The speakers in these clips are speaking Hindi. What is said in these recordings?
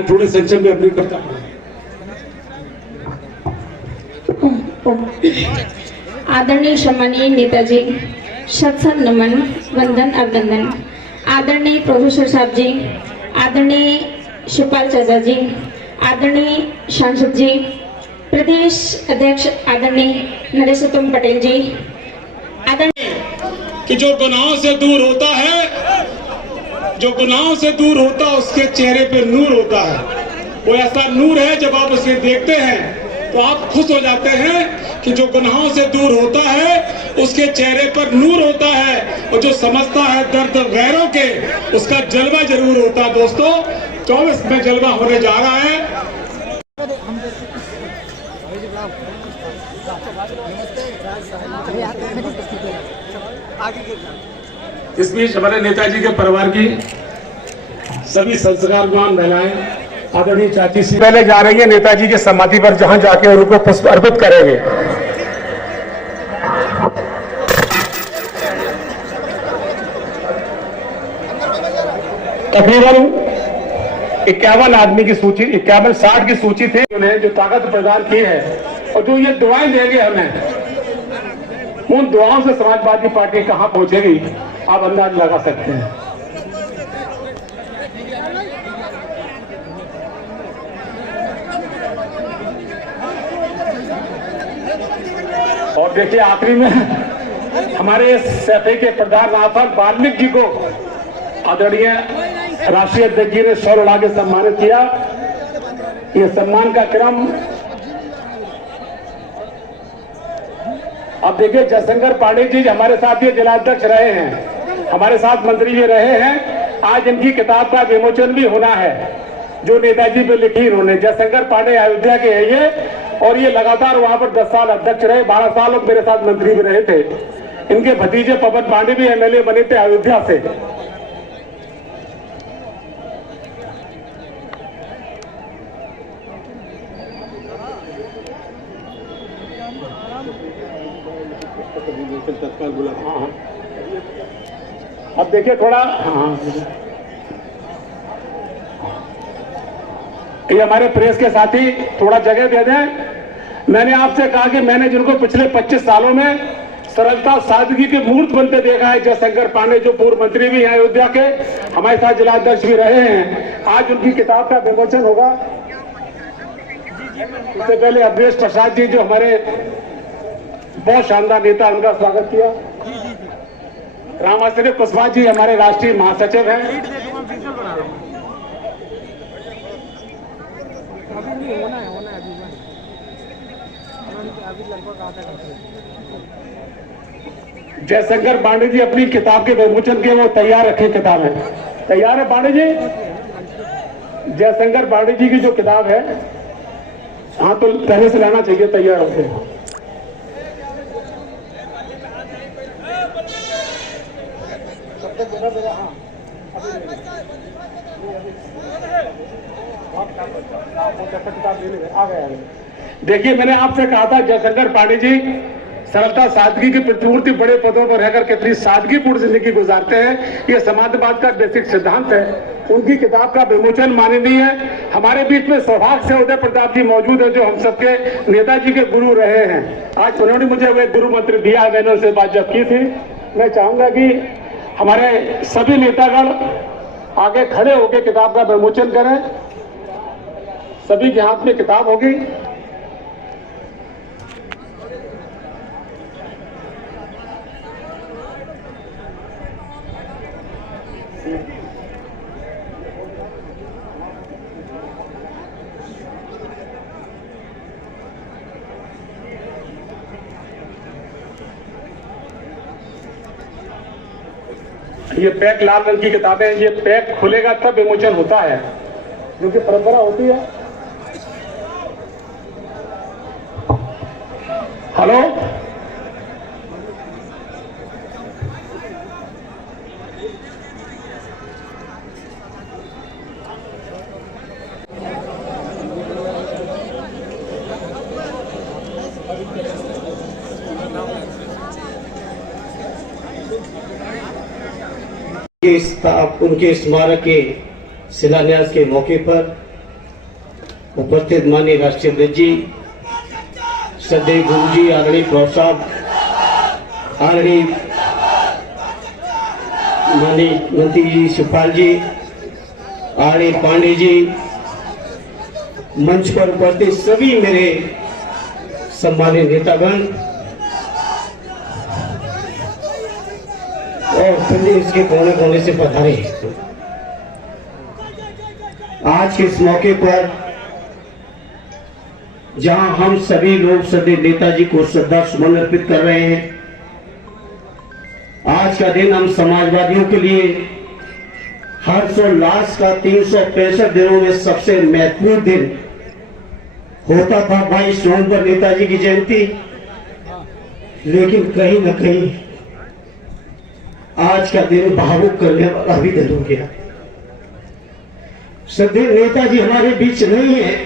थोड़े सेक्शन में अपनी करता हूँ। आदरणीय सम्मानीय नेताजी, शत शत नमन, वंदन अभिनंदन। आदरणीय प्रोफेसर साहब जी, आदरणीय शिवपाल चाचा जी, आदरणीय सांसद जी, प्रदेश अध्यक्ष आदरणीय नरेश उत्तम पटेल जी, आदरणीय कि जो गुनाहों से दूर होता है, जो गुनाहों से दूर होता है उसके चेहरे पे नूर होता है। वो ऐसा नूर है जब आप उसे देखते हैं तो आप खुश हो जाते हैं कि जो गुनाहों से दूर होता है उसके चेहरे पर नूर होता है, और जो समझता है दर्द गैरों के उसका जलवा जरूर होता है। दोस्तों 24 में जलवा होने जा रहा है। इस बीच हमारे नेताजी के परिवार की सभी संस्कारवान महिलाएं आदरणीय चाची से पहले जा रही है नेताजी के समाधि पर, जहां जाके उनको पुष्प अर्पित करेंगे। तकरीबन 51 आदमी की सूची, 51-60 की सूची थी उन्हें जो ताकत प्रदान की है, और जो ये दुआएं देंगे हमें, उन दुआओं से समाजवादी पार्टी कहां पहुंचेगी आप अंदाज लगा सकते हैं। और देखिए आखिरी में हमारे सैफे के प्रधान नाथन वाल्मीकि जी को आदरणीय राष्ट्रीय अध्यक्ष जी ने सौ उड़ा के सम्मानित किया। ये सम्मान का क्रम अब देखिए, जयशंकर पांडे जी हमारे साथ ये जिलाध्यक्ष रहे हैं, हमारे साथ मंत्री भी रहे हैं। आज इनकी किताब का विमोचन भी होना है जो नेताजी पे लिखी इन्होंने। जयशंकर पांडे अयोध्या के है ये, और ये लगातार वहां पर 10 साल अध्यक्ष रहे, 12 साल मेरे साथ मंत्री भी रहे थे। इनके भतीजे पवन पांडे भी एमएलए बने थे अयोध्या से। अब देखिए थोड़ा, ये हमारे प्रेस के साथी थोड़ा जगह दे दें। मैंने आपसे कहा कि मैंने जिनको पिछले 25 सालों में सरलता सादगी के मूर्त बनते देखा है, जयशंकर पांडे जो पूर्व मंत्री भी हैं अयोध्या के, हमारे साथ जिलाध्यक्ष भी रहे हैं, आज उनकी किताब का विमोचन होगा। इससे पहले अवधेश प्रसाद जी जो हमारे बहुत शानदार नेता, उनका स्वागत किया। रामाश्री कुशवाहा जी हमारे राष्ट्रीय महासचिव हैं। जयशंकर पांडे जी अपनी किताब के विमोचन के वो तैयार रखे किताब है। तैयार है पांडे जी? जयशंकर पांडे जी की जो किताब है, हाँ तो पहले से लाना चाहिए तैयार होके। देखिए मैंने आपसे कहा था जयशंकर पांडे जी सरलता सादगी की प्रतिमूर्ति, बड़े पदों पर रहकर कितनी सादगीपूर्ण जिंदगी गुजारते हैं, ये समाजवाद का बेसिक सिद्धांत है। उनकी किताब का विमोचन माननीय है। हमारे बीच में सौभाग्य से उदय प्रताप जी मौजूद है जो हम सबके नेताजी के गुरु रहे हैं। आज उन्होंने मुझे वे गुरु मंत्र दिया, मैंने उनसे बात जब की थी। मैं चाहूंगा कि हमारे सभी नेतागण आगे खड़े होकर किताब का विमोचन करें। सभी के हाथ में किताब होगी। ये पैक लाल रंग की किताबें, ये पैक खुलेगा तब विमोचन होता है, जो कि परंपरा होती है। हेलो, उनके स्मारक के शिलान्यास के मौके पर उपस्थित माननीय राष्ट्रीय अध्यक्ष जी, श्रद्धेय गुरु जी, आदरणीय प्रभु साहब, आदरणीय माननीय मंत्री जी शिवपाल जी, आदरणीय पांडे जी, मंच पर उपस्थित सभी मेरे सम्मानित नेतागण और प्रदेश के कोने कोने से पधारे। आज के इस मौके पर जहां हम सभी लोग श्रद्धेय नेताजी को श्रद्धा सुमन अर्पित कर रहे हैं, आज का दिन हम समाजवादियों के लिए हर्षोल्लास का 365 दिनों में सबसे महत्वपूर्ण दिन होता था 22 नवंबर नेताजी की जयंती। लेकिन कहीं न कहीं आज का दिन भावुक करने वाला भी दिन हो गया। श्रद्धेय नेताजी हमारे बीच नहीं है,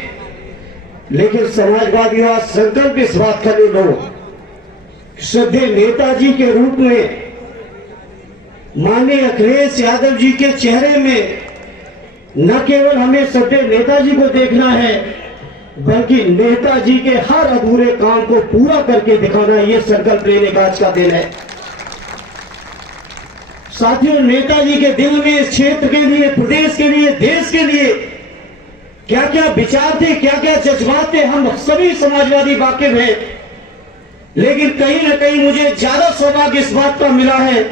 लेकिन समाजवादियों संकल्प इस बात का ले लो, श्रद्धेय नेताजी के रूप में माननीय अखिलेश यादव जी के चेहरे में न केवल हमें श्रद्धेय नेताजी को देखना है, बल्कि नेताजी के हर अधूरे काम को पूरा करके दिखाना, ये संकल्प लेने का आज का दिन है। साथियों, नेताजी के दिल में इस क्षेत्र के लिए, प्रदेश के लिए, देश के लिए क्या क्या विचार थे, क्या क्या जज्बात थे, हम सभी समाजवादी वाकिफ हैं। लेकिन कहीं ना कहीं मुझे ज्यादा सौभाग्य इस बात का मिला है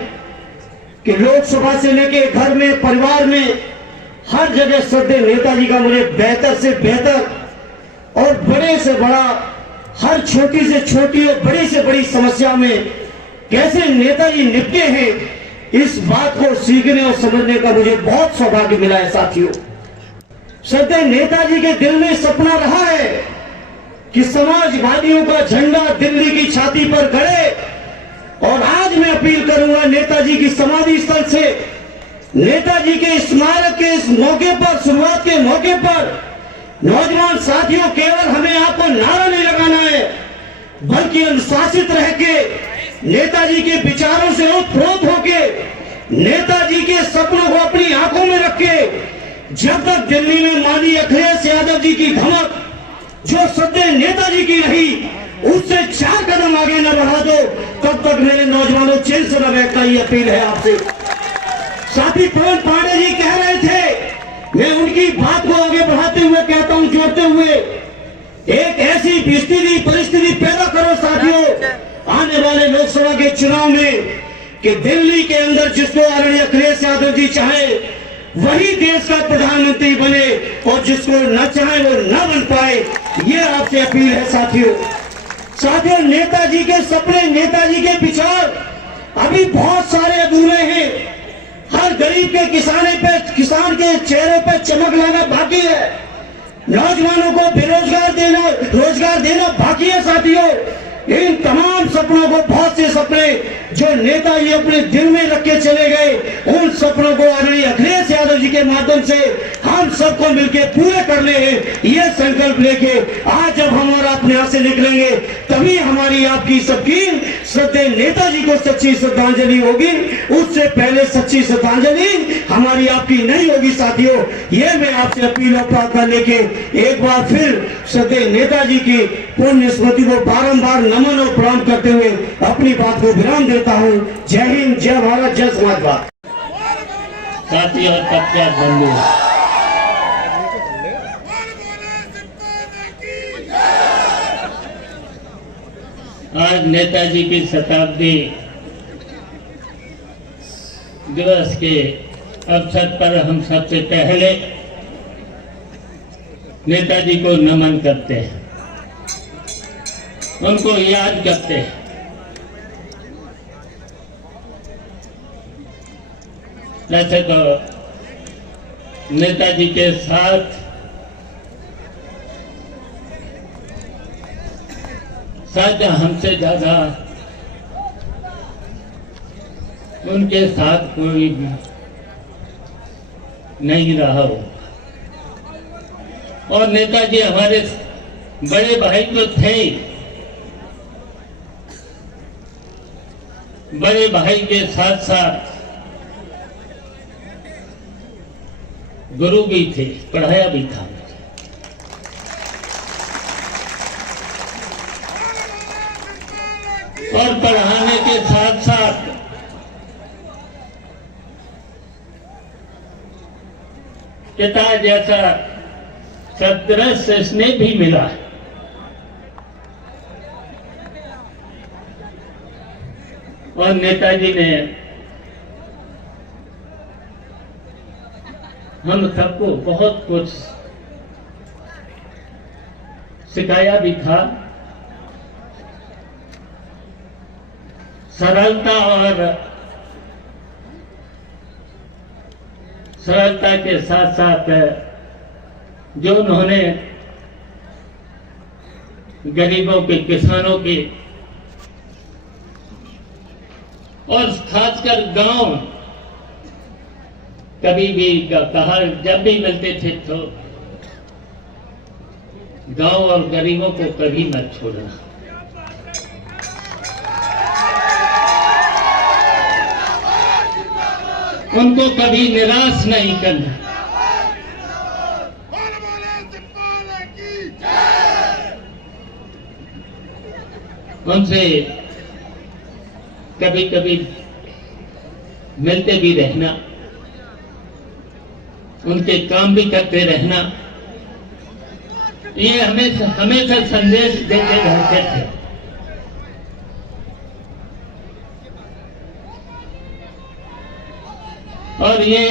कि लोकसभा से लेके घर में, परिवार में, हर जगह श्रद्धेय नेताजी का मुझे बेहतर से बेहतर और बड़े से बड़ा, हर छोटी से छोटी और बड़ी से बड़ी समस्या में कैसे नेताजी निपटे हैं, इस बात को सीखने और समझने का मुझे बहुत सौभाग्य मिला है। साथियों, श्रद्धेय नेताजी के दिल में सपना रहा है कि समाजवादियों का झंडा दिल्ली की छाती पर गड़े। और आज मैं अपील करूंगा नेताजी की समाधि स्थल से, नेताजी के स्मारक के इस मौके पर, शुरुआत के मौके पर, नौजवान साथियों, केवल हमें आपको नारा नहीं लगाना है, बल्कि अनुशासित रह के नेताजी के विचारों से ओतप्रोत होके, नेताजी के सपनों को अपनी आंखों में रख के, जब तक दिल्ली में माननीय अखिलेश यादव जी की धमक जो श्रद्धेय नेताजी की रही, उससे 4 कदम आगे न बढ़ा दो, तब तक मेरे नौजवानों चैन से न बैठना, ये अपील है आपसे। साथी पवन पांडे जी कह रहे थे, मैं उनकी बात को आगे बढ़ाते हुए कहता हूं, जोड़ते हुए, एक ऐसी परिस्थिति पैदा करो साथियों आने वाले लोकसभा के चुनाव में कि दिल्ली के अंदर जिसको आदरणीय अखिलेश यादव जी चाहे वही देश का प्रधानमंत्री बने, और जिसको न चाहे वो न बन पाए। ये आपसे अपील है साथियों। नेताजी के सपने, नेताजी के विचार अभी बहुत सारे अधूरे हैं। हर गरीब के किसान के चेहरे पे चमक लाना बाकी है, नौजवानों को रोजगार देना बाकी है। साथियों, इन तमाम सपनों को, बहुत से सपने जो नेताजी अपने दिल में रख के चले गए, उन सपनों को आदरणीय अखिलेश यादव जी के माध्यम से हम सबको मिलकर पूरे करने हैं। ये संकल्प लेके आज जब हम और आप यहाँ से निकलेंगे, तभी हमारी आपकी सबकी श्रद्धेय नेताजी को सच्ची श्रद्धांजलि होगी। उससे पहले सच्ची श्रद्धांजलि हमारी आपकी नहीं होगी। साथियों, ये मैं आपसे अपील और प्रार्थना लेके एक बार फिर श्रद्धेय नेताजी की पुण्य स्मृति को बारंबार नमन और प्रणाम करते हुए अपनी बात को विराम देता हूं। जय हिंद, जय भारत, जय समाजवाद। साथियों और पत्रकार बंधु, आज नेताजी की शताब्दी दिवस के अवसर पर हम सबसे पहले नेताजी को नमन करते हैं, उनको याद करते हैं। वैसे तो नेताजी के साथ शायद हमसे ज्यादा उनके साथ कोई भी नहीं रहा हो। और नेताजी हमारे बड़े भाई तो थे ही, बड़े भाई के साथ साथ गुरु भी थे, पढ़ाया भी था। और पढ़ाने के साथ साथ पिता जैसा सदृश स्नेह भी मिला। और नेताजी ने हम सबको बहुत कुछ सिखाया भी था। सरलता के साथ साथ जो उन्होंने गरीबों के, किसानों के और खासकर गांव, कभी भी कहा जब भी मिलते थे तो गांव और गरीबों को कभी मत छोड़ना। उनको कभी निराश नहीं करना। उनसे कभी कभी मिलते भी रहना, उनके काम भी करते रहना, ये हमेशा संदेश देते रहते थे। और ये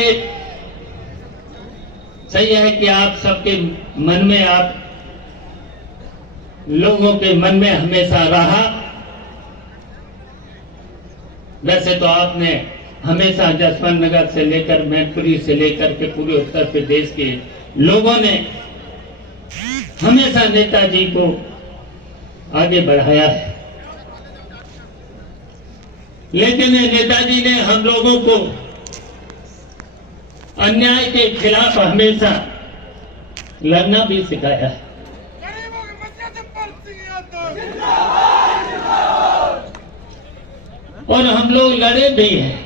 सही है कि आप सबके मन में, आप लोगों के मन में हमेशा रहा। वैसे तो आपने हमेशा जसवंत नगर से लेकर मैनपुरी से लेकर के पूरे उत्तर प्रदेश के लोगों ने हमेशा नेताजी को आगे बढ़ाया है। लेकिन नेताजी ने हम लोगों को अन्याय के खिलाफ हमेशा लड़ना भी सिखाया है। और हम लोग लड़े भी हैं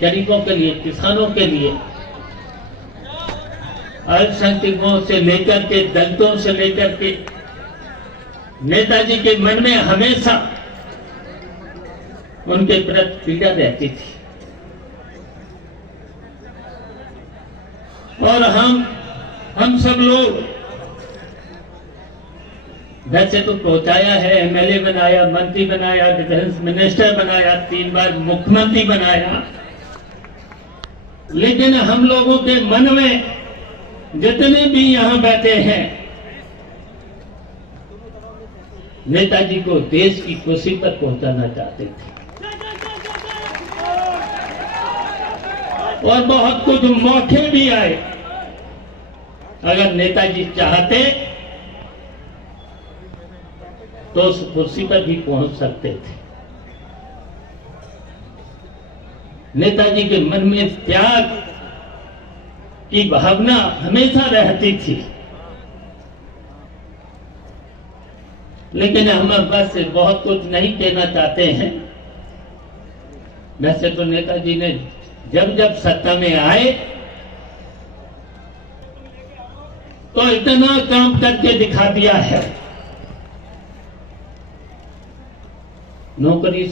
गरीबों के लिए, किसानों के लिए, अल्पसंख्यकों से लेकर के, दलितों से लेकर के। नेताजी के मन में हमेशा उनके प्रति पीड़ा रहती थी। और हम सब लोग वैसे तो पहुंचाया है, एमएलए बनाया, मंत्री बनाया, डिफेंस मिनिस्टर बनाया, 3 बार मुख्यमंत्री बनाया। लेकिन हम लोगों के मन में जितने भी यहां बैठे हैं, नेताजी को देश की खुशी पर पहुंचाना चाहते थे। और बहुत कुछ मौके भी आए। अगर नेताजी चाहते तो उस कुर्सी पर भी पहुंच सकते थे। नेताजी के मन में त्याग की भावना हमेशा रहती थी। लेकिन हम बस बहुत कुछ नहीं कहना चाहते हैं। वैसे तो नेताजी ने जब सत्ता में आए तो इतना काम करके दिखा दिया है। नौकरियों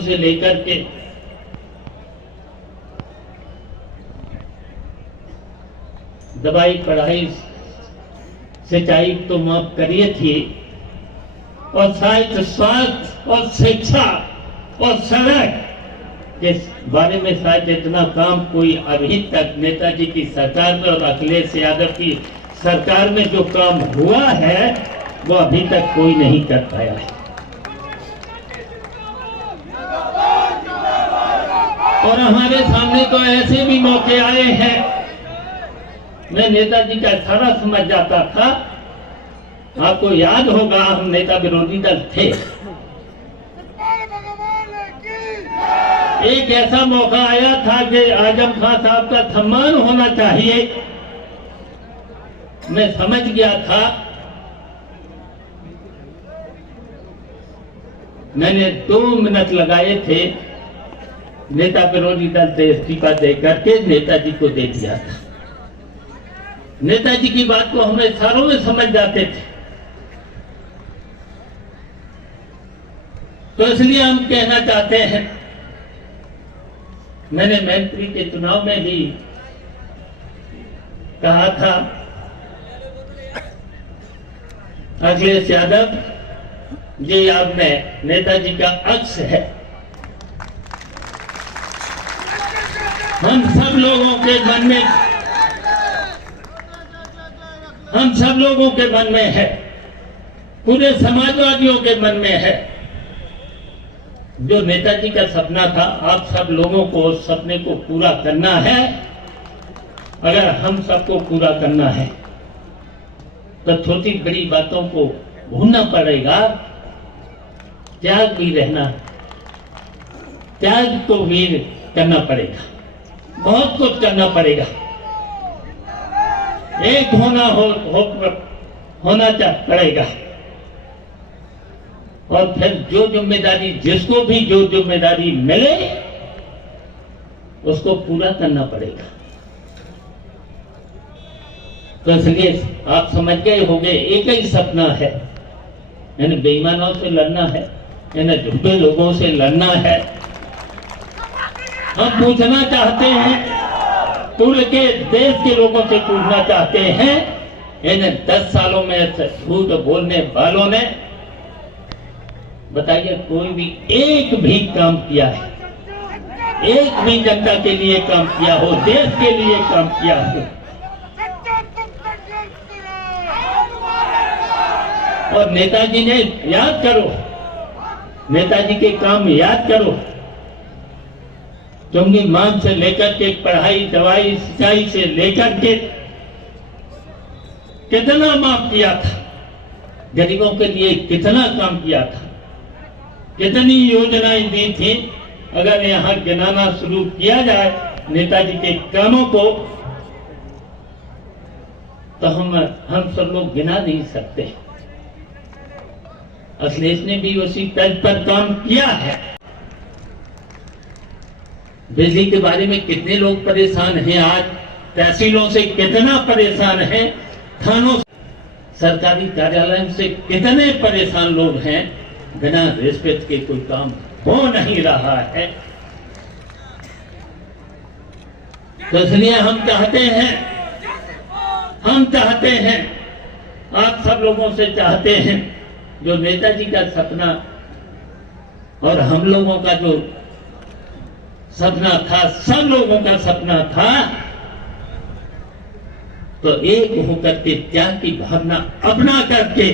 से लेकर के दवाई, पढ़ाई, सिंचाई तो माफ करिए थी, और साहित्य, स्वास्थ्य और शिक्षा और सड़क के बारे में शायद इतना काम कोई अभी तक नेताजी की सरकार में और अखिलेश यादव की सरकार में जो काम हुआ है वो अभी तक कोई नहीं कर पाया है। और हमारे सामने तो ऐसे भी मौके आए हैं। मैं नेताजी का सारा समझ जाता था। आपको याद होगा, हम नेता विरोधी दल थे। एक ऐसा मौका आया था कि आजम खान साहब का सम्मान होना चाहिए। मैं समझ गया था। मैंने 2 मिनट लगाए थे, नेता विरोधी दल से इस्तीफा देकर के नेताजी को दे दिया था। नेताजी की बात को हम सारों में समझ जाते थे। तो इसलिए हम कहना चाहते हैं, मैंने मैत्री के चुनाव में भी कहा था, अखिलेश यादव जी आप में नेताजी का अक्स है। हम सब लोगों के मन में है, पूरे समाजवादियों के मन में है। जो नेताजी का सपना था, आप सब लोगों को उस सपने को पूरा करना है। अगर हम सबको पूरा करना है तो छोटी बड़ी बातों को भूलना पड़ेगा, त्याग भी रहना, त्याग को भी करना पड़ेगा, बहुत कुछ करना पड़ेगा। एक होना पड़ेगा और फिर जो जिम्मेदारी, जिसको भी जो जिम्मेदारी मिले उसको पूरा करना पड़ेगा। तो इसलिए आप समझ गए होंगे, एक ही सपना है, यानी बेईमानों से लड़ना है, यानी झूठे लोगों से लड़ना है। हम पूछना चाहते हैं, पूरे के देश के लोगों से पूछना चाहते हैं, इन 10 सालों में झूठ बोलने वालों ने बताइए कोई भी एक भी काम किया है, एक भी जनता के लिए काम किया हो, देश के लिए काम किया हो? और नेताजी ने, याद करो, नेताजी के काम याद करो। चुंगी मांग से लेकर के पढ़ाई, दवाई, सिंचाई से लेकर के कितना माफ किया था, गरीबों के लिए कितना काम किया था, कितनी योजनाएं दी थी। अगर यहाँ गिनाना शुरू किया जाए नेताजी के कामों को तो हम सब लोग गिना नहीं सकते। अखिलेश ने भी उसी तर्ज पर काम किया है। बिजली के बारे में कितने लोग परेशान हैं आज, तहसीलों से कितना परेशान है, थानों, सरकारी कार्यालयों से कितने परेशान लोग हैं। बिना रिश्वत के कोई काम हो नहीं रहा है। तो इसलिए हम चाहते हैं, आप सब लोगों से चाहते हैं, जो नेताजी का सपना और हम लोगों का जो सपना था, सब लोगों का सपना था, तो एक होकर के त्याग की भावना अपना करके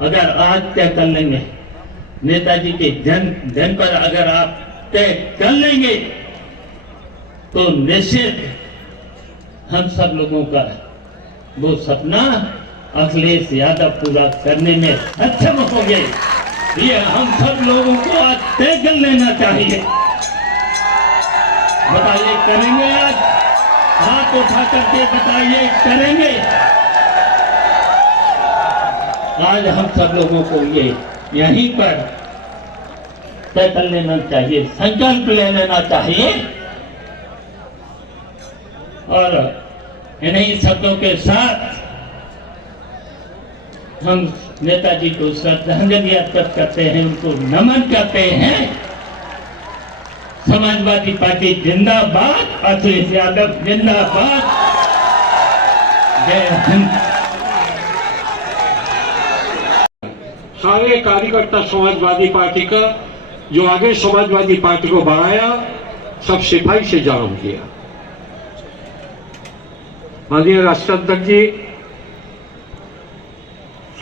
अगर आज तय कर लेंगे, नेताजी के जन्म पर अगर आप तय कर लेंगे तो निश्चित हम सब लोगों का वो सपना अखिलेश यादव पूरा करने में सक्षम होंगे। ये हम सब लोगों को आज तय कर लेना चाहिए। बताइए करेंगे? आज हाथ उठा करके बताइए करेंगे? आज हम सब लोगों को ये यहीं पर तय कर लेना चाहिए, संकल्प ले लेना चाहिए और इन्हीं शब्दों के साथ हम नेताजी को श्रद्धांजलि अर्पित करते हैं, उनको नमन करते हैं। समाजवादी पार्टी जिंदाबाद, अखिलेश यादव जिंदाबाद। जय हिंद। सारे कार्यकर्ता समाजवादी पार्टी का, जो आगे समाजवादी पार्टी को बढ़ाया, सब सिपाही से जाम किया। माननीय राष्ट्राध्यक्ष जी,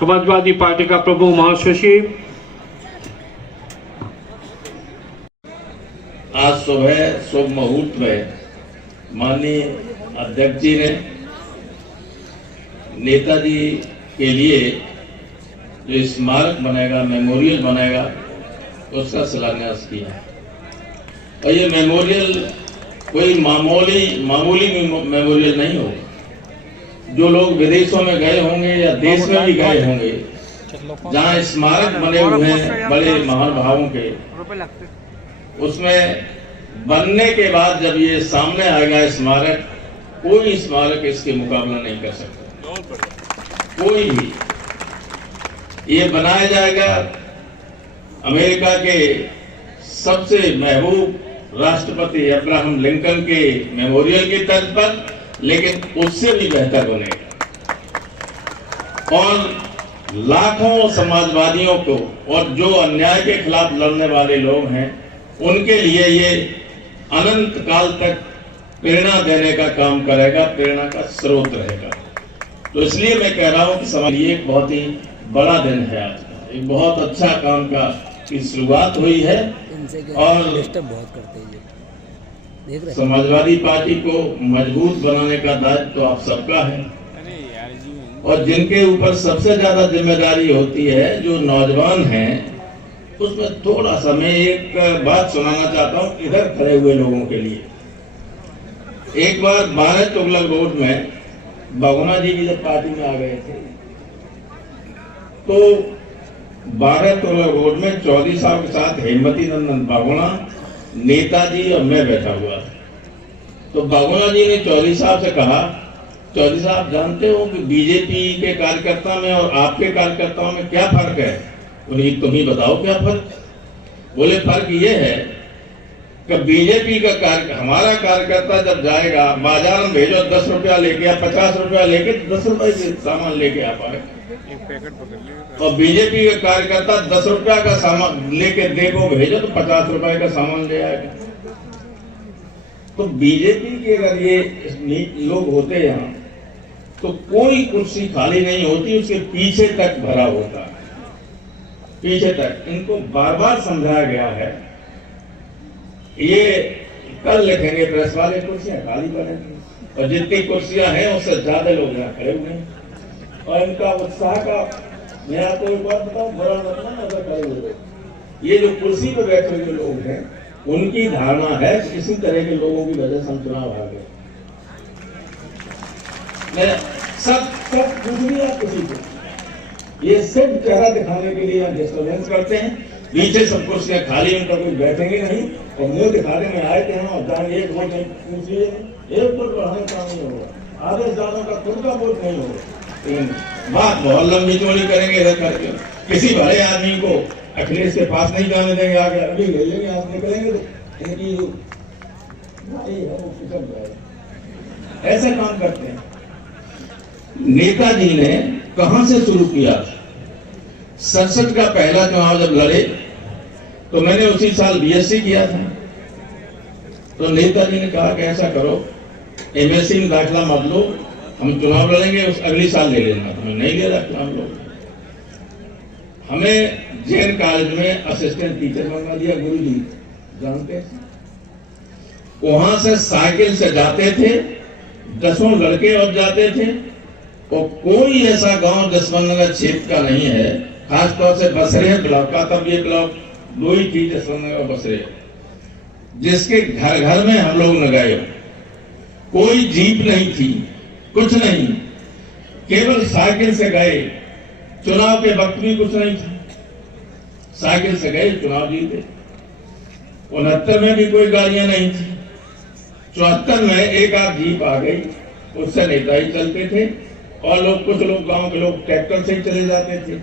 समाजवादी पार्टी का प्रमुख महासचिव, आज सुबह शुभ मुहूर्त में माननीय अध्यक्ष जी ने नेताजी के लिए जो स्मारक बनेगा, मेमोरियल बनेगा, उसका शिलान्यास किया। और ये मेमोरियल कोई मामूली मेमोरियल नहीं होगा। जो लोग विदेशों में गए होंगे या देश में भी गए होंगे, जहाँ स्मारक बने हुए हैं बड़े महानुभावों के, उसमें बनने के बाद जब ये सामने आएगा स्मारक, कोई स्मारक इसके मुकाबला नहीं कर सकता, कोई भी। ये बनाया जाएगा अमेरिका के सबसे महबूब राष्ट्रपति अब्राहम लिंकन के मेमोरियल की तर्ज पर, लेकिन उससे भी बेहतर बनेगा। और लाखों समाजवादियों को और जो अन्याय के खिलाफ लड़ने वाले लोग हैं उनके लिए ये अनंत काल तक प्रेरणा देने का काम करेगा, प्रेरणा का स्रोत रहेगा। तो इसलिए मैं कह रहा हूं कि समाज ये एक बहुत ही बड़ा दिन है आज का, एक बहुत अच्छा काम का की शुरुआत हुई है और समाजवादी पार्टी को मजबूत बनाने का दायित्व तो आप सबका है और जिनके ऊपर सबसे ज्यादा जिम्मेदारी होती है जो नौजवान हैं, उसमें थोड़ा सा मैं एक बात सुनाना चाहता हूं इधर खड़े हुए लोगों के लिए। एक बार 12 तुगलक रोड में बहुगुणा जी की जब पार्टी में आ गए थे तो 12 तुगलक रोड में चौधरी साहब के साथ हेमवती नंदन बहुगुणा, नेताजी और मैं बैठा हुआ था। तो बहुगुणा जी ने चौधरी साहब से कहा, चौधरी साहब जानते हो कि बीजेपी के कार्यकर्ता में और आपके कार्यकर्ताओं में क्या फर्क है? उन्हें तुम ही बताओ क्या फर्क। बोले फर्क ये है कि बीजेपी का हमारा कार्यकर्ता जब जाएगा बाजार में भेजो 10 रुपया लेके या 50 रुपया लेके 10 रुपए के सामान लेके आ पाए, और बीजेपी का कार्यकर्ता 10 रुपया का सामान लेके देखो भेजो तो 50 रुपए का सामान ले आएगा। तो बीजेपी के अगर ये लोग होते यहाँ तो कोई कुर्सी खाली नहीं होती, उसके पीछे तक भरा होता है, पीछे तक। इनको बार बार समझाया गया है, ये कल लिखेंगे प्रेस वाले कुर्सियां खाली पड़ेंगी और जितनी कुर्सियां हैं उससे ज्यादा लोग यहाँ खड़े हुए हैं और इनका उत्साह का मैं आपको एक बात बताऊं, बुरा मतलब अगर खड़े हुए ये जो कुर्सी पर बैठे हुए लोग हैं उनकी धारणा है इसी तरह के लोगों की वजह से हम चुनाव आ गए। मैं सब कुछ नहीं आप किसी को ये सिर्फ चेहरा दिखाने के लिए डिस्टर्बेंस करते हैं। नीचे सब कुर्सियां खाली, उनका कोई बैठेंगे नहीं और मुंह दिखाने में आए थे हम और जान एक वोट नहीं पूछिए, एक वोट बढ़ाने का नहीं होगा, आधे जानों का खुद का वोट नहीं होगा। बात बहुत लंबी चौड़ी करेंगे इधर करके, किसी बड़े आदमी को अखिलेश के पास नहीं जाने देंगे, आगे अभी ले लेंगे, आप निकलेंगे तो इनकी ऐसे काम करते हैं। नेताजी ने कहां से शुरू किया था? 67 का पहला चुनाव जब लड़े तो मैंने उसी साल बीएससी किया था। तो नेताजी ने कहा कि ऐसा करो एमएससी में दाखिला मत लो, हम चुनाव लड़ेंगे, उस अगली साल ले लेना। तो मैं नहीं ले रहा चुनाव लो। हमें जैन कॉलेज में असिस्टेंट टीचर बनवा दिया, गुरु जी जानते हैं। वहां से साइकिल से जाते थे, 10 लड़के और जाते थे और कोई ऐसा गांव जसवंतनगर क्षेत्र का नहीं है, खासतौर से बसरे ब्लॉक का, तब ये ब्लॉक 2 ही थी, जसवंतनगर बसरे, जिसके घर घर में हम लोग न गए। कोई जीप नहीं थी, कुछ नहीं, केवल साइकिल से गए। चुनाव के वक्त भी कुछ नहीं था, साइकिल से गए, चुनाव जीते। 69 में भी कोई गाड़ियां नहीं थी। 74 में एक आध जीप आ गई, उससे नेताजी चलते थे और लोग, कुछ लोग गांव के लोग ट्रैक्टर से चले जाते थे,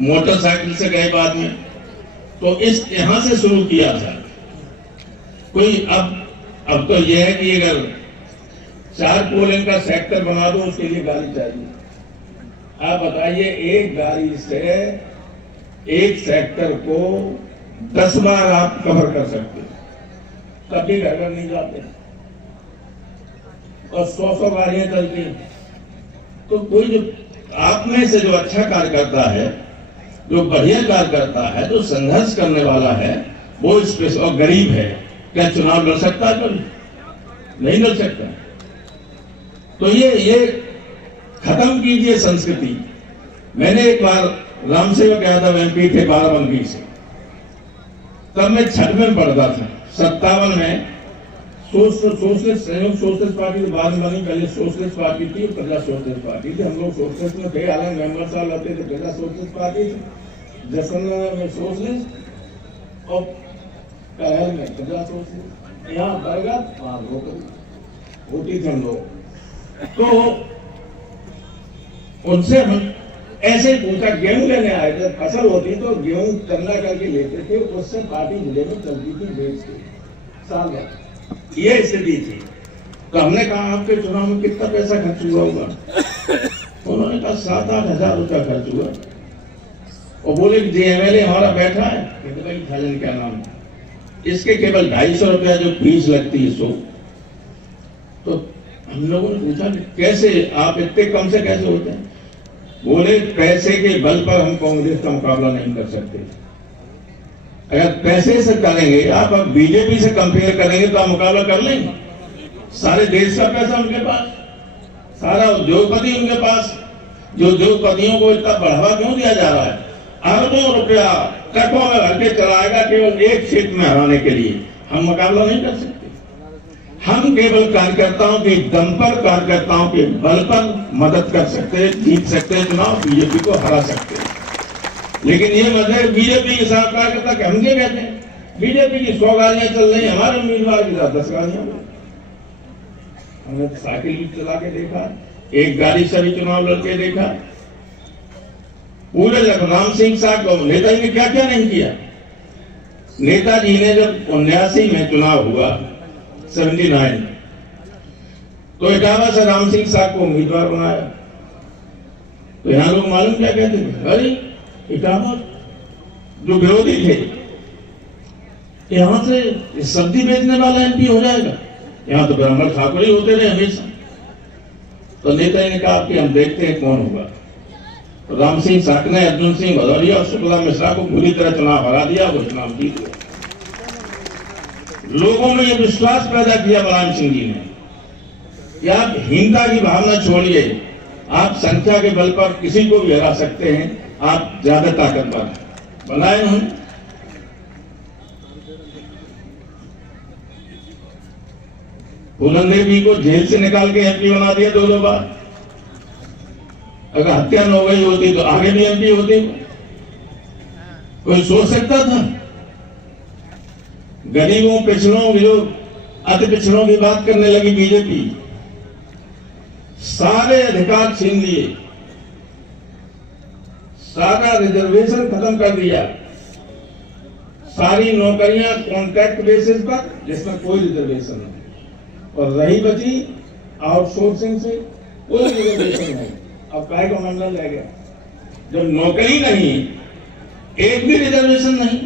मोटरसाइकिल से गए बाद में। तो इस यहां से शुरू किया था। कोई अब तो यह है कि अगर 4 पोलिंग का सेक्टर बना दो उसके लिए गाड़ी चाहिए। आप बताइए, एक गाड़ी से एक सेक्टर को 10 बार आप कवर कर सकते, तब भी घर घर नहीं जाते और 100 गाड़ियां चलती। तो कोई जो आप में से जो अच्छा कार्य करता है, जो बढ़िया कार्य करता है, जो संघर्ष करने वाला है, वो स्पेशल और गरीब है, क्या चुनाव लड़ सकता है? नहीं लड़ सकता। तो ये खत्म कीजिए संस्कृति। मैंने एक बार राम सेवक यादव एमपी थे बाराबंकी से, तब मैं 6वीं में पढ़ता था। 57 में सोशलिस्ट पार्टी बाद में बनी, पहले सोशलिस्ट पार्टी थी, प्रजा सोशलिस्ट पार्टी थी। हम लोग सोशलिस्ट में थे, हालांकि मेंबर साहब आते थे, प्रजा सोशलिस्ट पार्टी थी। जसवंतनगर में सोशलिस्ट और कहल में प्रजा सोशलिस्ट, यहाँ बरगद, वहां लोकल होती थे हम लोग। तो उनसे हम ऐसे ही पूछा, गेहूं लेने आए थे, फसल होती तो गेहूं चंदा करके लेते थे, उससे पार्टी जिले में चलती थी बेच के साल भर, ये स्थिति थी। तो हमने कहा आपके चुनाव में कितना पैसा खर्च हुआ होगा? उन्होंने कहा 7-8 हजार रुपया खर्च हुआ। और बोले कि एमएलए हमारा बैठा है, भाई क्या नाम है, इसके केवल 250 रुपया जो फीस लगती है सो। तो हम लोगों ने पूछा कि कैसे आप इतने कम से कैसे होते हैं? बोले पैसे के बल पर हम कांग्रेस का मुकाबला नहीं कर सकते। अगर पैसे से करेंगे आप, अब बीजेपी से कंपेयर करेंगे तो आप मुकाबला कर लेंगे। सारे देश का पैसा उनके पास, सारा उद्योगपति उनके पास, जो उद्योगपतियों को इतना बढ़ावा क्यों दिया जा रहा है? अरबों रुपया ट्रकों में भर के चलाएगा केवल एक क्षेत्र में हराने के लिए। हम मुकाबला नहीं कर सकते। हम केवल कार्यकर्ताओं के दम पर, कार्यकर्ताओं के बल पर मदद कर सकते हैं, जीत सकते हैं चुनाव, बीजेपी को हरा सकते हैं। लेकिन ये मतलब बीजेपी के साथ कार्यकर्ता के हम क्या कहते हैं? बीजेपी की 100 गाड़ियां चल रही, हमारे उम्मीदवार के साथ 10 गाड़ियां। हमने साइकिल भी चला के देखा, एक गाड़ी से भी चुनाव लड़के देखा। पूरे राम सिंह साहब को नेताजी ने क्या क्या नहीं किया। नेताजी ने जब 79 में चुनाव हुआ, 79, तो इटावा से राम सिंह साहब को उम्मीदवार बनाया। तो यहां लोग मालूम क्या कहते थे? अरे इटावा जो विरोधी थे, यहां से सब्जी बेचने वाला एमपी हो जाएगा, यहां तो ब्राह्मण ठाकुर ही होते रहे हमेशा। तो नेताजी ने कहा कि हम देखते हैं कौन होगा। तो राम सिंह साकने, अर्जुन सिंह भदौरिया और शुक्ला मिश्रा को पूरी तरह चुनाव हरा दिया, वो चुनाव जीत गए। लोगों में यह विश्वास पैदा किया मुलायम सिंह जी ने कि आप हीनता की भावना छोड़िए, आप संख्या के बल पर किसी को भी हरा सकते हैं, आप ज्यादा ताकतवर हैं। बनाए उन्होंने। फूलन देवी को जेल से निकाल के एमपी बना दिया 2 बार। अगर हत्या न हो गई होती तो आगे भी एमपी होती। कोई सोच सकता था? गरीबों, पिछड़ों, जो अति पिछड़ों की बात करने लगी बीजेपी, सारे अधिकार छीन लिए, सारा रिजर्वेशन खत्म कर दिया, सारी नौकरियां कॉन्ट्रैक्ट बेसिस पर जिसमें कोई रिजर्वेशन नहीं, और रही बची आउटसोर्सिंग से कोई रिजर्वेशन नहीं। अब काय का मंडल रह गया? जब नौकरी नहीं, एक भी रिजर्वेशन नहीं,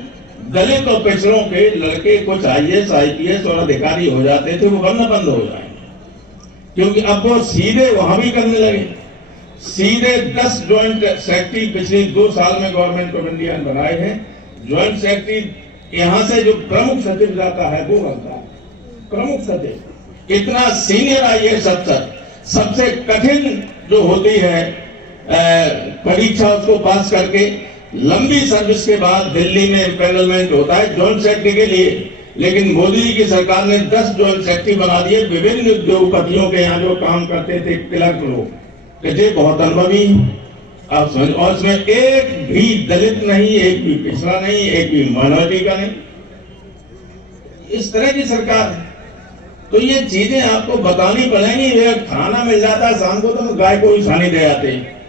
दलित और पिछड़ों के लड़के कुछ IAS, IPS और अधिकारी हो जाते थे, वो बनना बंद हो जाएंगे, क्योंकि अब वो सीधे वहां भी करने लगे। सीधे 10 ज्वाइंट सेक्रेटरी पिछले 2 साल में गवर्नमेंट ऑफ इंडिया ने बनाए हैं। ज्वाइंट सेक्रेटरी यहां से जो प्रमुख सचिव जाता है वो बनता है प्रमुख सचिव। इतना सीनियर IAS अफसर, सबसे कठिन जो होती है परीक्षा, उसको पास करके लंबी सर्विस के बाद दिल्ली में एम्पैनलमेंट होता है ज्वाइंट सेक्रेटरी के लिए। लेकिन मोदी जी की सरकार ने 10 ज्वाइंट सेक्रेटरी बना दिए। विभिन्न उद्योगपतियों के यहाँ जो काम करते थे क्लर्क लोग, कहते बहुत अनुभवी, आप समझ, और इसमें एक भी दलित नहीं, एक भी पिछड़ा नहीं, एक भी माइनॉरिटी का नहीं। इस तरह की सरकार है। तो ये चीजें आपको बतानी पड़ेंगी। खाना मिल जाता है शाम को तो गाय को ही खाने दे आते हैं।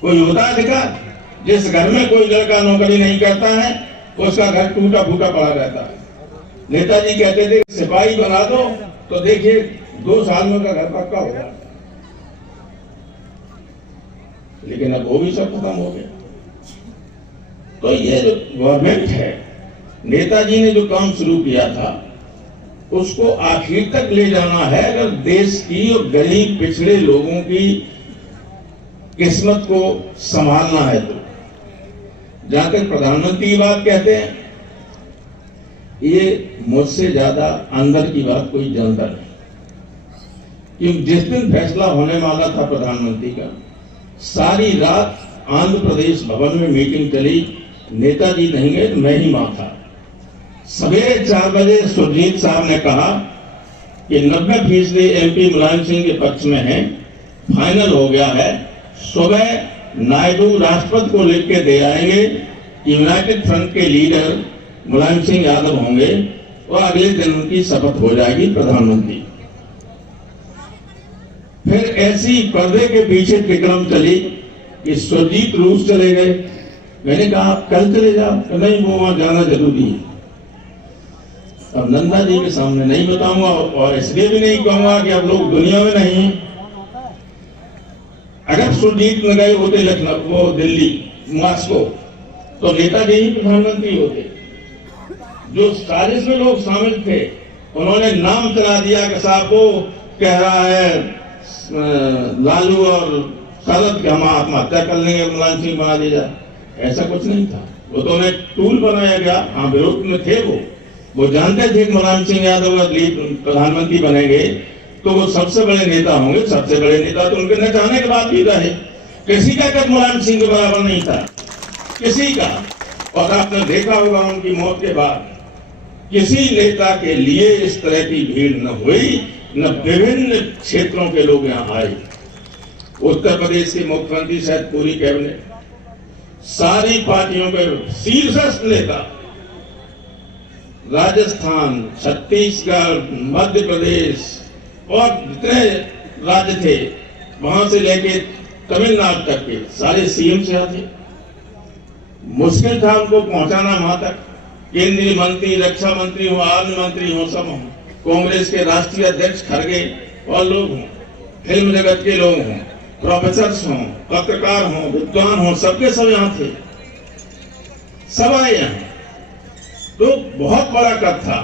कोई होता है अधिकार? जिस घर में कोई लड़का नौकरी नहीं करता है उसका घर टूटा फूटा पड़ा रहता है। नेताजी कहते थे सिपाही बना दो तो देखिए 2 साल में उसका घर पक्का होगा। लेकिन अब वो भी सब खत्म हो गया। तो ये जो गवर्नमेंट है, नेताजी ने जो काम शुरू किया था उसको आखिर तक ले जाना है। अगर देश की और गरीब पिछड़े लोगों की किस्मत को संभालना है तो। जहां तक प्रधानमंत्री की बात कहते हैं, ये मुझसे ज्यादा अंदर की बात कोई जानता नहीं। क्योंकि जिस दिन फैसला होने वाला था प्रधानमंत्री का, सारी रात आंध्र प्रदेश भवन में मीटिंग चली। नेताजी नहीं गए तो मैं ही वहां था। सवेरे 4 बजे सुरजीत साहब ने कहा कि 90% MP मुलायम सिंह के पक्ष में है, फाइनल हो गया है। सुबह नायडू राष्ट्रपति को लिख के दे आएंगे, यूनाइटेड फ्रंट के लीडर मुलायम सिंह यादव होंगे और अगले दिन उनकी शपथ हो जाएगी प्रधानमंत्री। फिर ऐसी पर्दे के पीछे विक्रम चली कि सुरजीत रूस चले गए। मैंने कहा आप कल चले जाओ, तो नहीं वो वहां जाना जरूरी है। अब नंदा जी के सामने नहीं बताऊंगा और इसलिए भी नहीं कहूंगा कि अब लोग दुनिया में नहीं हैं। अगर सुरजीत न गए होते लखनऊ, वो दिल्ली, मॉस्को, तो नेताजी ही प्रधानमंत्री होते। जो साजिश में लोग शामिल थे उन्होंने नाम चला दिया कि साहब वो कह रहा है लालू और शरद हम आत्महत्या कर लेंगे, मुलायम सिंह बना दिया। ऐसा कुछ नहीं था, वो तो उन्हें टूल बनाया गया। हाँ, विरोध में थे वो जानते थे कि मुलायम सिंह यादव प्रधानमंत्री बनेंगे तो वो सबसे बड़े नेता होंगे। सबसे बड़े नेता तो उनके न चाहने के बाद भी रहे। किसी का कद मुलायम सिंह के बराबर नहीं था, किसी का। और आपने देखा होगा उनकी मौत के बाद किसी नेता के लिए इस तरह की भीड़ न हुई, न विभिन्न क्षेत्रों के लोग यहाँ आए। उत्तर प्रदेश के मुख्यमंत्री सहित पूरी कैबिनेट, सारी पार्टियों के शीर्षस्थ नेता, राजस्थान, छत्तीसगढ़, मध्य प्रदेश और जितने राज्य थे वहां से लेके तमिलनाडु तक के सारे सीएम से आते। मुश्किल था उनको पहुंचाना वहां तक। केंद्रीय मंत्री, रक्षा मंत्री हो, आर्मी मंत्री हो, सब हों, कांग्रेस के राष्ट्रीय अध्यक्ष खड़गे और लोग हों, फिल्म जगत के लोग हों, प्रोफेसर्स हों, पत्रकार हों, विद्वान हों, सबके सब यहाँ थे, सब आए यहाँ। तो बहुत बड़ा कद था,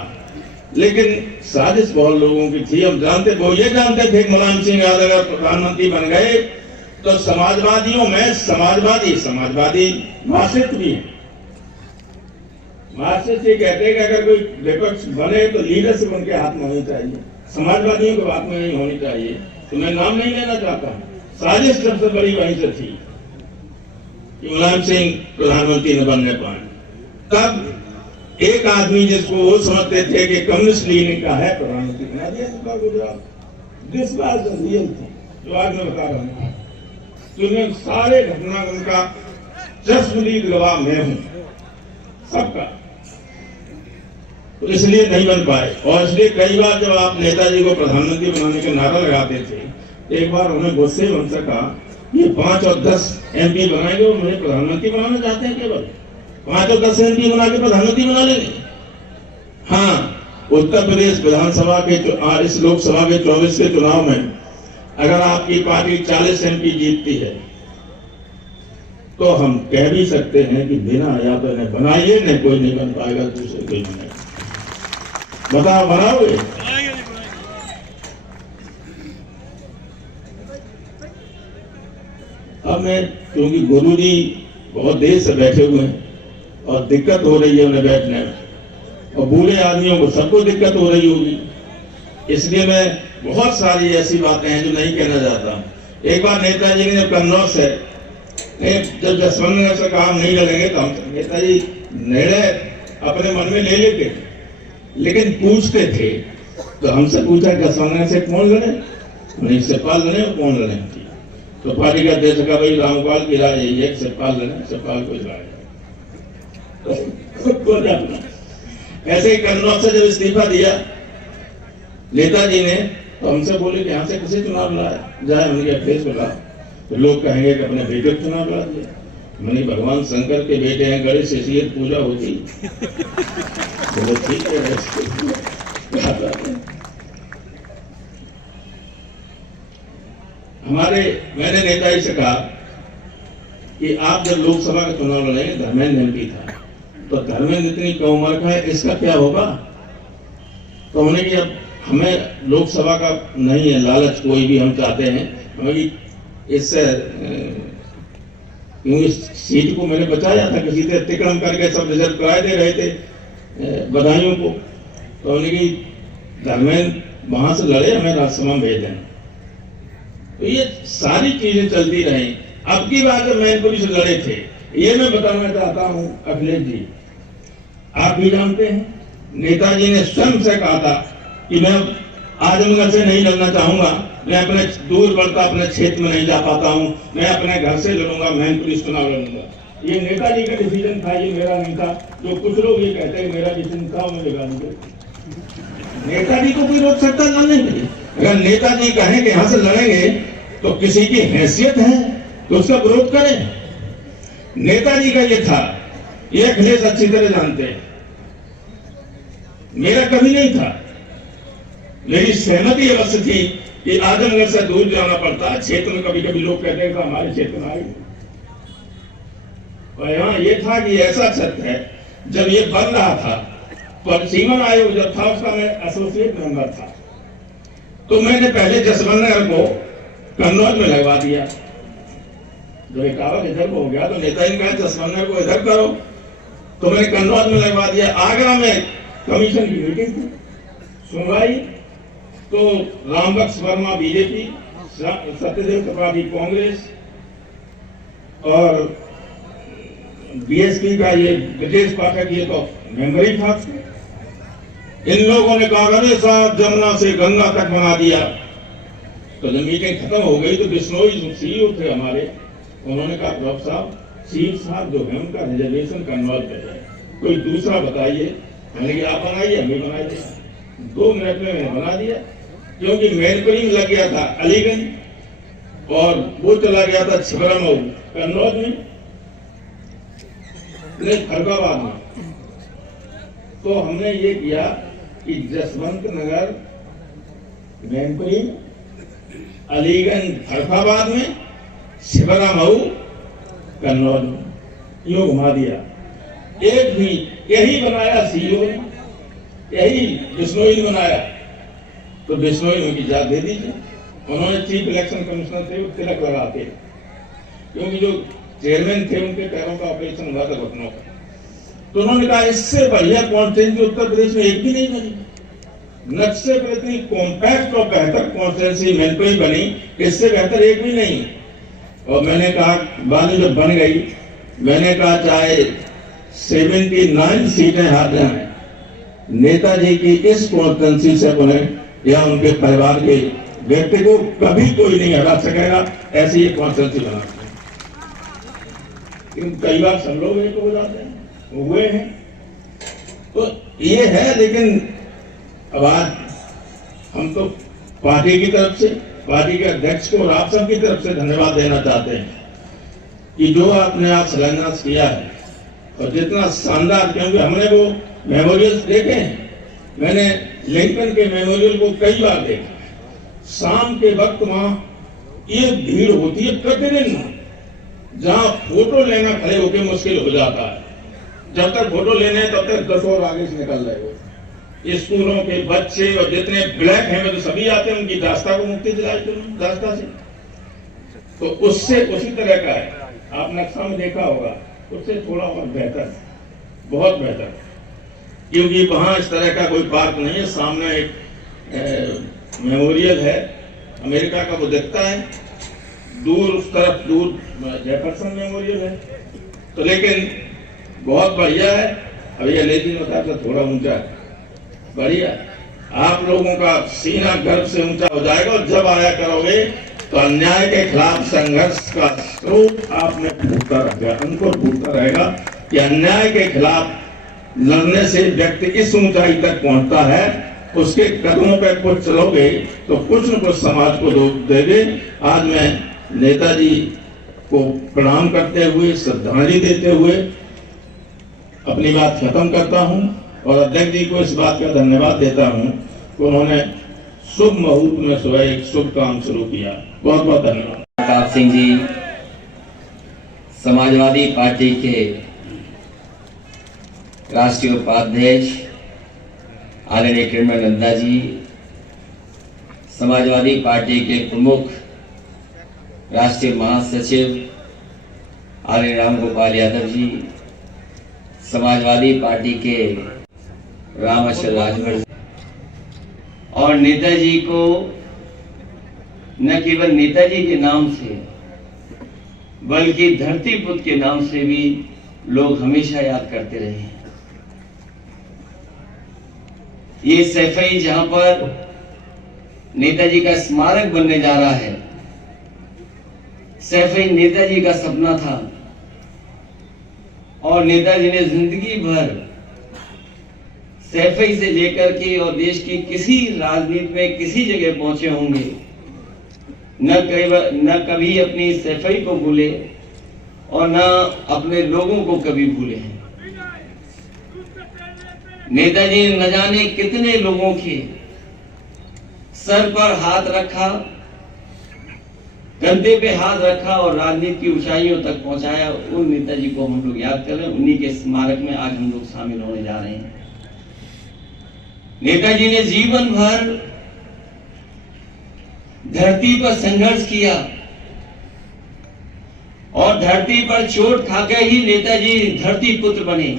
लेकिन साजिश बहुत लोगों की थी। हम जानते, वो ये जानते थे कि मुलायम सिंह यादव अगर प्रधानमंत्री बन गए तो समाजवादियों में समाजवादी मार्क्सिस्ट भी है। मार्क्सिस्ट ये कहते हैं कि अगर कोई विपक्ष बने तो लीडरशिप उनके हाथ में होनी चाहिए, समाजवादियों के हाथ में नहीं होनी चाहिए। तो मैं नाम नहीं लेना चाहता, साजिश सबसे बड़ी वहीं से थी कि मुलायम सिंह प्रधानमंत्री न बनने पाए। तब एक आदमी जिसको वो समझते थे कि कम्युनिस्ट लीग का है प्रधानमंत्री बना दिया उनका Gujarat. This was the real thing जो आज मैं बता रहा हूँ। तुम्हें सारे घटनाक्रम का चश्मदीद गवाह मैं हूं, सबका। तो इसलिए नहीं बन पाए। और इसलिए कई बार जब आप नेताजी को प्रधानमंत्री बनाने का नारा लगाते थे, एक बार उन्हें गुस्से बन सका, ये 5 और 10 MP बनाएंगे और मुझे प्रधानमंत्री बनाना चाहते हैं। केवल 5 और 10 MP बना के प्रधानमंत्री बना लेंगे। हाँ, उत्तर प्रदेश विधानसभा के इस लोकसभा के 24 के चुनाव में अगर आपकी पार्टी 40 MP जीतती है तो हम कह भी सकते हैं कि बिना या तो इन्हें बनाइए, नहीं कोई नहीं बन पाएगा, दूसरे कोई बनेगा। बताओ, बनाओगे? अब मैं, क्योंकि गुरुजी बहुत देर से बैठे हुए हैं और दिक्कत हो रही है उन्हें बैठने में, और बूढ़े आदमियों को सबको दिक्कत हो रही होगी, इसलिए मैं बहुत सारी ऐसी बातें हैं जो नहीं कहना चाहता। एक बार नेताजी ने जब कन्नौज से जब जसवंत नगर से काम नहीं लड़ेंगे तो हम नेताजी निर्णय अपने मन में ले लेते, लेकिन पूछते थे। तो हमसे पूछा जसवंत नगर से कौन लड़े, शिवपाल लड़े और कौन लड़े। तो पार्टी का अध्यक्ष का भाई रामपाल की राय यही है, शिवपाल लड़े, शिवपाल को राय। ऐसे ही कन्नौज से जब इस्तीफा दिया नेताजी ने, तो हमसे बोले कि यहाँ से किसी चुनाव लड़ा जाए। उनके अध्यक्ष बोला तो लोग कहेंगे कि अपने बेटे को चुनाव लड़ा दिया। मैंने भगवान शंकर के बेटे हैं, गणेश इसलिए पूजा होती। बोले ठीक है। मैंने नेताजी से कहा कि आप जब लोकसभा का चुनाव लड़ेंगे, धर्मेंद्र MP था, तो धर्मेंद्र इतनी कम उम्र का है, इसका क्या होगा? तो उन्होंने कि अब हमें लोकसभा का नहीं है लालच, कोई भी हम चाहते हैं हमें इससे, क्योंकि सीट को मैंने बचाया था, किसी से अतिक्रम करके सब रिजल्ट कराए दे रहे थे बधाइयों को। तो उन्होंने कि धर्मेंद्र वहां से लड़े, हमें राज्यसभा में भेज दें। तो ये सारी चीजें चलती रही। अब की बात जब मैनपुरी से लड़े थे, ये मैं बताना चाहता हूं अखिलेश जी, आप भी जानते हैं नेताजी ने स्वयं से कहा था कि मैं आजमगढ़ से नहीं लड़ना चाहूंगा, मैं अपने दूर पड़ता अपने क्षेत्र में नहीं जा पाता हूं, मैं अपने घर से लड़ूंगा, मैनपुरी से चुनाव लड़ूंगा। ये नेताजी का डिसीजन था, ये मेरा नहीं था। जो कुछ लोग ये कहते हैं मेरा डिसीजन था, मैं लगा दूंगा। नेताजी को कोई रोक सकता लड़ने के लिए? अगर नेताजी कहें कि यहाँ से लड़ेंगे तो किसी की हैसियत है तो उसका विरोध करें। नेताजी का ये था, ये अखिलेश अच्छी तरह जानते हैं, मेरा कभी नहीं था। मेरी सहमति अवश्य थी कि आजमगढ़ से दूर जाना पड़ता। क्षेत्र में कभी कभी लोग कहते हैं कि हमारे क्षेत्र में आए, और यहाँ ये था कि ऐसा छत है, जब ये बन रहा था, परिसीमन आयोग जब था उसका मैं एसोसिएट मेंबर था, तो मैंने पहले जसवंत नगर को कन्नौज में लगवा दिया। जब एक कावक इधर हो गया तो नेताजी ने कहा जसवंत नगर को इधर करो, तो मैंने कन्नौज में लगवा दिया। आगरा में कमीशन की मीटिंग थी, सुनवाई, तो रामबख्श वर्मा बीजेपी, सत्यदेव त्रिपाठी कांग्रेस और बीएसपी का ये ब्रजेश पाठक ये तो मेंबर ही था। इन लोगों ने कहा अरे साहब जमुना से गंगा तक बना दिया। तो जब मीटिंग खत्म हो गई तो बिश्नोई सीईओ थे हमारे, उन्होंने कहा प्रभु साहब, सीईओ साहब जो है उनका रिजर्वेशन कन्वर्ट कर है, कोई दूसरा बताइए। मैंने कहा आप बनाइए, हमें बना दिया। 2 मिनट में मैंने बना दिया, क्योंकि मैनपुरी लग गया था अलीगंज और वो चला गया था छिबरामऊ कन्नौज में, फरुखाबाद में। तो हमने ये किया कि जसवंत नगर, मैनपुरी, अलीगंज फरुखाबाद में, छिबरामऊ कन्नौज में, यूं घुमा दिया। एक भी यही बनाया सीईओ ने, यही बिश्नोई ने बनाया। तो बिश्नोई उनकी जात दे दीजिए। उन्होंने चीफ इलेक्शन कमिश्नर थे, वो तिलक लगाते, क्योंकि जो चेयरमैन थे उनके पैरों का ऑपरेशन हुआ था घुटनों का। तो उन्होंने कहा इससे बढ़िया कॉन्स्टिट्यूंसी उत्तर प्रदेश में एक भी नहीं बनी। नक्शे पर इतनी कॉम्पैक्ट और बेहतर कॉन्स्टिट्यूंसी मैनपुरी बनी, इससे बेहतर एक भी नहीं। और मैंने कहा बाद में जब बन गई, मैंने कहा चाहे 79 सीटें हाथ जाए, नेताजी की इस कॉन्स्टिट्यूंसी से उन्हें या उनके परिवार के व्यक्ति को कभी कोई नहीं हरा सकेगा। ऐसी एक कॉन्स्टिट्यूंसी बना। कई बार सब लोग एक हो जाते हैं, हुए हैं, तो ये है। लेकिन अब आज हम तो पार्टी की तरफ से, पार्टी के अध्यक्ष को और आप सबकी तरफ से धन्यवाद देना चाहते हैं कि जो आपने आज शिलान्यास किया है और जितना शानदार, क्योंकि हमने वो मेमोरियल्स देखे हैं। मैंने लिंकन के मेमोरियल को कई बार देखा। शाम के वक्त वहां ये भीड़ होती है प्रतिदिन, जहां फोटो लेना खड़े होकर मुश्किल हो जाता है। जब तक फोटो लेने तब तक 10 और आगे से निकल रहे हो। स्कूलों के बच्चे और जितने ब्लैक हैं वो तो सभी आते हैं, उनकी दास्ता को मुक्ति दिलाई तो दास्ता से, तो उससे उसी तरह का है। आप नक्शा में देखा होगा, उससे थोड़ा और बेहतर, बहुत बेहतर, क्योंकि वहां इस तरह का कोई पार्क नहीं है। सामने एक मेमोरियल है अमेरिका का, वो दिखता है दूर, उस तरफ दूर जयफरसन मेमोरियल है। तो लेकिन बहुत बढ़िया है। अभी ये लेकिन होता है थोड़ा ऊंचा है, बढ़िया। आप लोगों का सीना गर्व से ऊंचा हो जाएगा, और जब आया करोगे तो अन्याय के खिलाफ संघर्ष का स्रोत आप में फूटता रहेगा, अंकुर फूटता रहेगा कि अन्याय के खिलाफ लड़ने से व्यक्ति इस ऊंचाई तक पहुंचता है। उसके कदमों पर कुछ चलोगे तो कुछ न कुछ समाज को दोगे। आज मैं नेताजी को प्रणाम करते हुए, श्रद्धांजलि देते हुए अपनी बात खत्म करता हूं, और अध्यक्ष जी को इस बात का धन्यवाद देता हूं कि उन्होंने शुभ मुहूर्त में सुबह एक शुभ काम शुरू किया। बहुत बहुत धन्यवाद। प्रताप सिंह जी, समाजवादी पार्टी के राष्ट्रीय उपाध्यक्ष आदरणीय किरण नंदा जी, समाजवादी पार्टी के प्रमुख राष्ट्रीय महासचिव आदरणीय रामगोपाल यादव जी, समाजवादी पार्टी के रामेश्वर राजभर जी, और नेताजी को न केवल नेताजी के नाम से बल्कि धरती पुत्र के नाम से भी लोग हमेशा याद करते रहे हैं। ये सैफई जहां पर नेताजी का स्मारक बनने जा रहा है, सैफई नेताजी का सपना था, और नेताजी ने जिंदगी भर सैफई से लेकर के और देश की किसी राजनीति में किसी जगह पहुंचे होंगे न कभी अपनी सफाई को भूले और न अपने लोगों को कभी भूले हैं। नेताजी ने न जाने कितने लोगों के सर पर हाथ रखा, कंधे पे हाथ रखा और राजनीति की ऊंचाइयों तक पहुंचाया। उन नेताजी को हम लोग याद कर रहे हैं, उन्हीं के स्मारक में आज हम लोग शामिल होने जा रहे हैं। नेताजी ने जीवन भर धरती पर संघर्ष किया और धरती पर चोट खाकर ही नेताजी धरती पुत्र बने।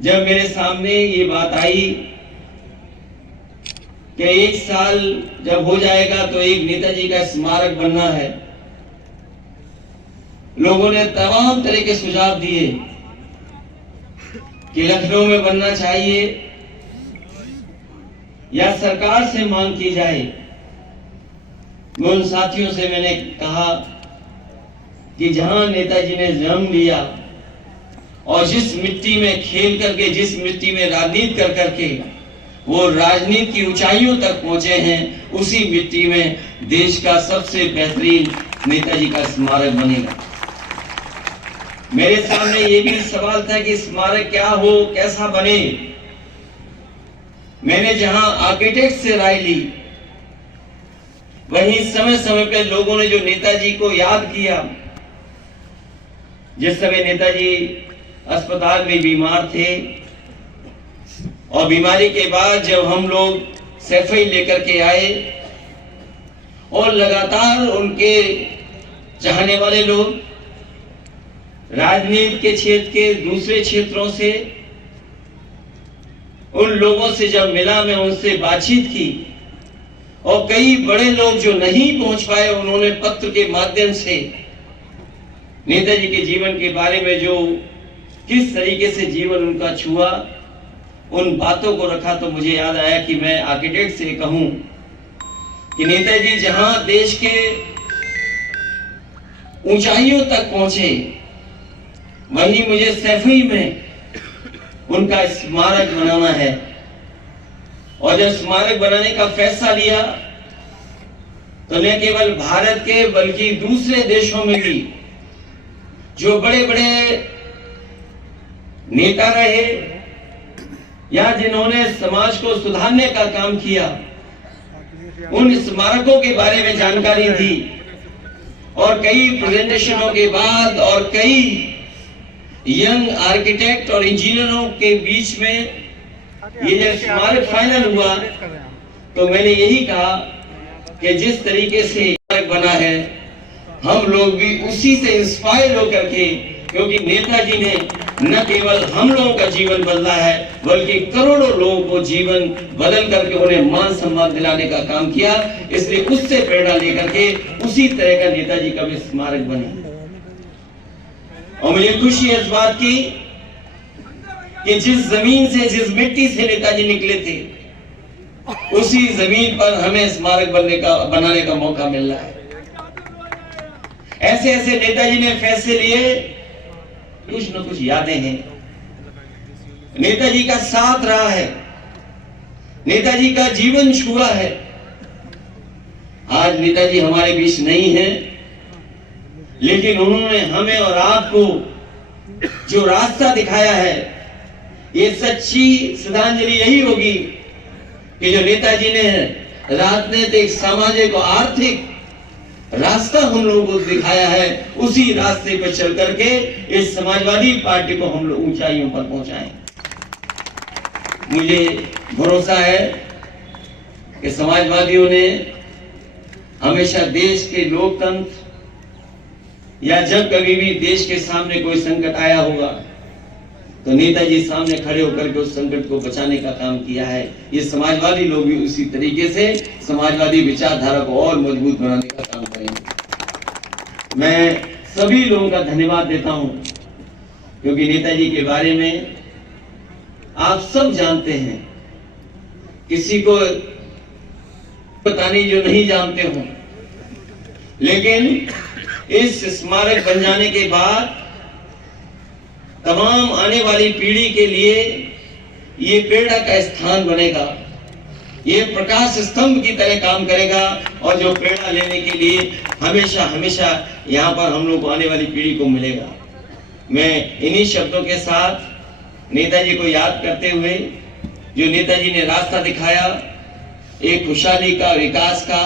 जब मेरे सामने ये बात आई कि 1 साल जब हो जाएगा तो एक नेताजी का स्मारक बनना है, लोगों ने तमाम तरह के सुझाव दिए कि लखनऊ में बनना चाहिए या सरकार से मांग की जाए। मैं उन साथियों से मैंने कहा कि जहां नेताजी ने जन्म लिया और जिस मिट्टी में खेल करके, जिस मिट्टी में राजनीति कर करके वो राजनीति की ऊंचाइयों तक पहुंचे हैं, उसी मिट्टी में देश का सबसे बेहतरीन नेताजी का स्मारक बनेगा। मेरे सामने ये भी सवाल था कि स्मारक क्या हो, कैसा बने। मैंने जहां आर्किटेक्ट से राय ली, वहीं समय समय पे लोगों ने जो नेताजी को याद किया, जिस समय नेताजी अस्पताल में बीमार थे और बीमारी के बाद जब हम लोग सफाई लेकर के आए और लगातार उनके चाहने वाले लोग राजनीति के क्षेत्र के दूसरे क्षेत्रों से, उन लोगों से जब मिला, मैं उनसे बातचीत की और कई बड़े लोग जो नहीं पहुंच पाए, उन्होंने पत्र के माध्यम से नेताजी के जीवन के बारे में जो किस तरीके से जीवन उनका छुआ, उन बातों को रखा। तो मुझे याद आया कि मैं आर्किटेक्ट से कहूं कि नेताजी जहां देश के ऊंचाइयों तक पहुंचे, वहीं मुझे सैफई में उनका स्मारक बनाना है। और जब स्मारक बनाने का फैसला लिया तो न केवल भारत के बल्कि दूसरे देशों में भी जो बड़े बड़े नेता रहे या जिन्होंने समाज को सुधारने का काम किया, उन स्मारकों के बारे में जानकारी दी। और कई प्रेजेंटेशनों के बाद और कई यंग आर्किटेक्ट और इंजीनियरों के बीच में ये जब स्मारक फाइनल हुआ तो मैंने यही कहा कि जिस तरीके से स्मारक बना है, हम लोग भी उसी से इंस्पायर होकर के, क्योंकि नेताजी ने न केवल हम लोगों का जीवन बदला है बल्कि करोड़ों लोगों को जीवन बदल करके उन्हें मान सम्मान दिलाने का काम किया। इसलिए उससे प्रेरणा लेकर के उसी तरह का नेताजी का भी स्मारक बने। और मुझे खुशी है इस बात की कि जिस जमीन से, जिस मिट्टी से नेताजी निकले थे, उसी जमीन पर हमें स्मारक बनाने का मौका मिल रहा है। ऐसे ऐसे नेताजी ने फैसले लिए, कुछ न कुछ यादें हैं। नेताजी का साथ रहा है, नेताजी का जीवन छुआ है। आज नेताजी हमारे बीच नहीं है, लेकिन उन्होंने हमें और आपको जो रास्ता दिखाया है, ये सच्ची श्रद्धांजलि यही होगी कि जो नेताजी ने राजनीतिक, सामाजिक और आर्थिक रास्ता हम लोगों को दिखाया है, उसी रास्ते पर चल करके इस समाजवादी पार्टी को हम लोग ऊंचाइयों पर पहुंचाएं। मुझे भरोसा है कि समाजवादियों ने हमेशा देश के लोकतंत्र या जब कभी भी देश के सामने कोई संकट आया होगा तो नेताजी सामने खड़े होकर के उस संकट को बचाने का काम किया है। ये समाजवादी लोग भी उसी तरीके से समाजवादी विचारधारा को और मजबूत बनाने का काम करेंगे। मैं सभी लोगों का धन्यवाद देता हूं, क्योंकि नेताजी के बारे में आप सब जानते हैं, किसी को पता नहीं जो नहीं जानते हो। लेकिन इस स्मारक बन जाने के बाद तमाम आने वाली पीढ़ी के लिए ये प्रेरणा का स्थान बनेगा। ये प्रकाश स्तंभ की तरह काम करेगा और जो प्रेरणा लेने के लिए हमेशा हमेशा यहाँ पर हम लोग को आने वाली पीढ़ी को मिलेगा। मैं इन्हीं शब्दों के साथ नेताजी को याद करते हुए, जो नेताजी ने रास्ता दिखाया एक खुशहाली का, विकास का,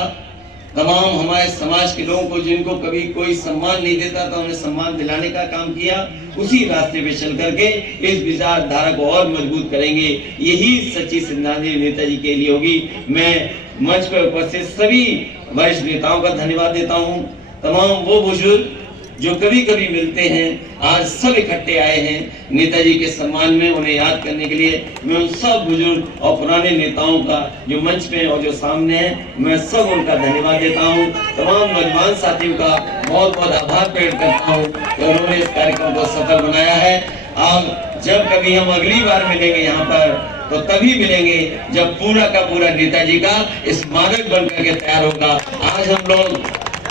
तमाम हमारे समाज के लोगों को जिनको कभी कोई सम्मान नहीं देता था उन्हें सम्मान दिलाने का काम किया, उसी रास्ते पे चल करके इस विचारधारा को और मजबूत करेंगे। यही सच्ची श्रद्धांजलि नेताजी के लिए होगी। मैं मंच पर उपस्थित सभी वरिष्ठ नेताओं का धन्यवाद देता हूँ। तमाम वो बुजुर्ग जो कभी कभी मिलते हैं, आज सब इकट्ठे आए हैं नेताजी के सम्मान में, उन्हें याद करने के लिए। मैं उन सब बुजुर्ग और पुराने नेताओं का जो मंच पे और जो सामने है, मैं सब उनका धन्यवाद देता हूँ। तमाम नौजवान साथियों का बहुत बहुत आभार प्रकट करता हूँ कि उन्होंने इस कार्यक्रम को सफल बनाया है। अब जब कभी हम अगली बार मिलेंगे यहाँ पर तो तभी मिलेंगे जब पूरा का पूरा नेताजी का स्मारक बन करके तैयार होगा। आज हम लोग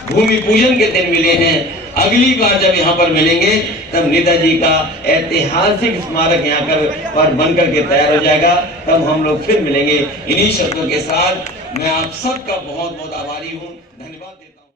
भूमि पूजन के दिन मिले हैं, अगली बार जब यहाँ पर मिलेंगे तब नेताजी का ऐतिहासिक स्मारक यहाँ पर बन करके तैयार हो जाएगा, तब हम लोग फिर मिलेंगे। इन्हीं शब्दों के साथ मैं आप सबका बहुत बहुत आभारी हूँ, धन्यवाद देता हूँ।